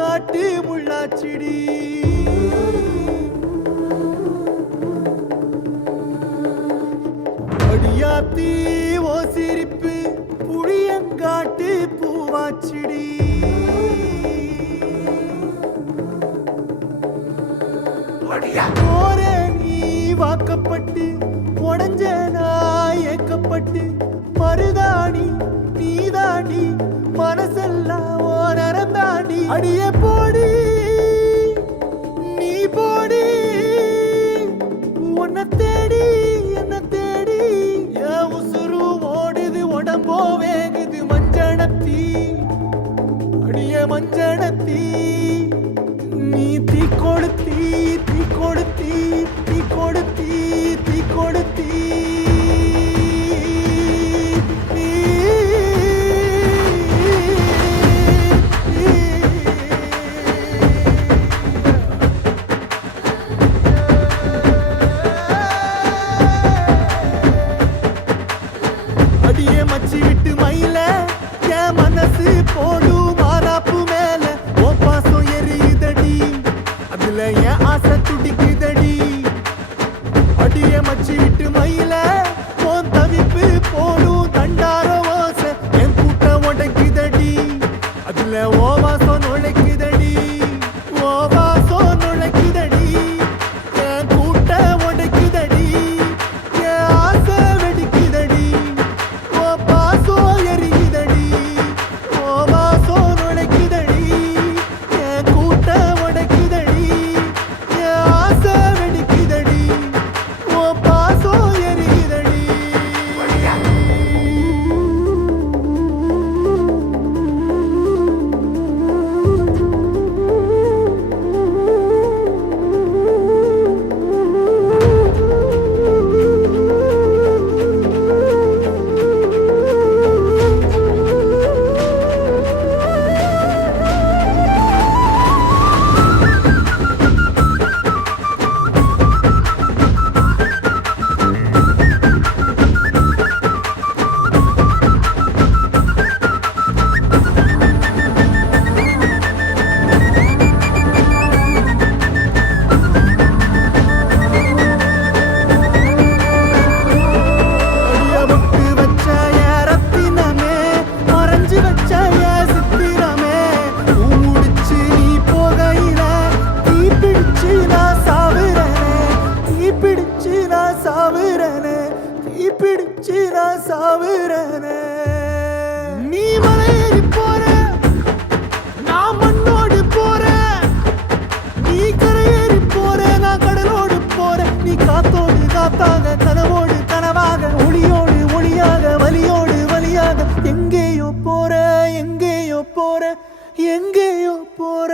காட்டு முள்ளாச்சிடி அடியாத்தி ஓ சிரிப்பு புளியங்காட்டு பூவாச்சிடி போரே நீ வாக்கப்பட்டு உடஞ்ச நாய் ஏக்கப்பட்டு மருதாணி நீதாண்டி மனசெல்லாம் ஓ நரந்தாண்டி அடியே போடி நீ போடி உன்னை தேடி என்ன தேடி என் உசுரு ஓடுது உடம்போ வேகுது மஞ்சனத்தி அடியே மஞ்சனத்தி நீ தீ கொடுத்தி தீ கொடுத்தி தீ கொடுத்தி தீ கொடுத்தி அடியே மச்சி விட்டு மயில என் மனசு போடு மாறாப்பு மேல ஓ பாசம் எரியுதடி அதுல என் ஆசை துடிக்குதடி அடியே மச்சி விட்டு மயில போன் தவிப்பு போடும் தண்டார ஓசை என் கூட்ட உடைக்குதடி அதுல ஓ வாசம் நுழைக்குதடி ஓ வாசம் நுழைக்குதடி என் கூட்ட உடைக்குதடி என் ஆசை வெடிக்குதடி ஓ பாசம் எரியுதடி ஓ வாசம் நுழைக்குதடி என் கூட்ட உடைக்குதடி என் ஆசை வெடிக்குதடி ஓ பாசம் எரியுதடி அடியபட்டு வச்ச என் ரத்தினமே மறைஞ்சு வச்ச என் சித்திரமே பூ முடிச்சு நீ போகையில தீ பிடிச்சு நான் சாவுறனே தீ பிடிச்சு நான் சாவுறனே தீ பிடிச்சு நான் சாவுறனே நீ மலையேறி போற நான் மண்ணோடு போறேன் நீ கரையேறி போற நான் கடலோடு போறேன் நீ காத்தோடு காத்தாக கனவோடு கனவாக ஒளியோடு ஒளியாக வலியோடு வலியாக எங்கேயோ போற எங்கேயோ போற எங்கேயோ போற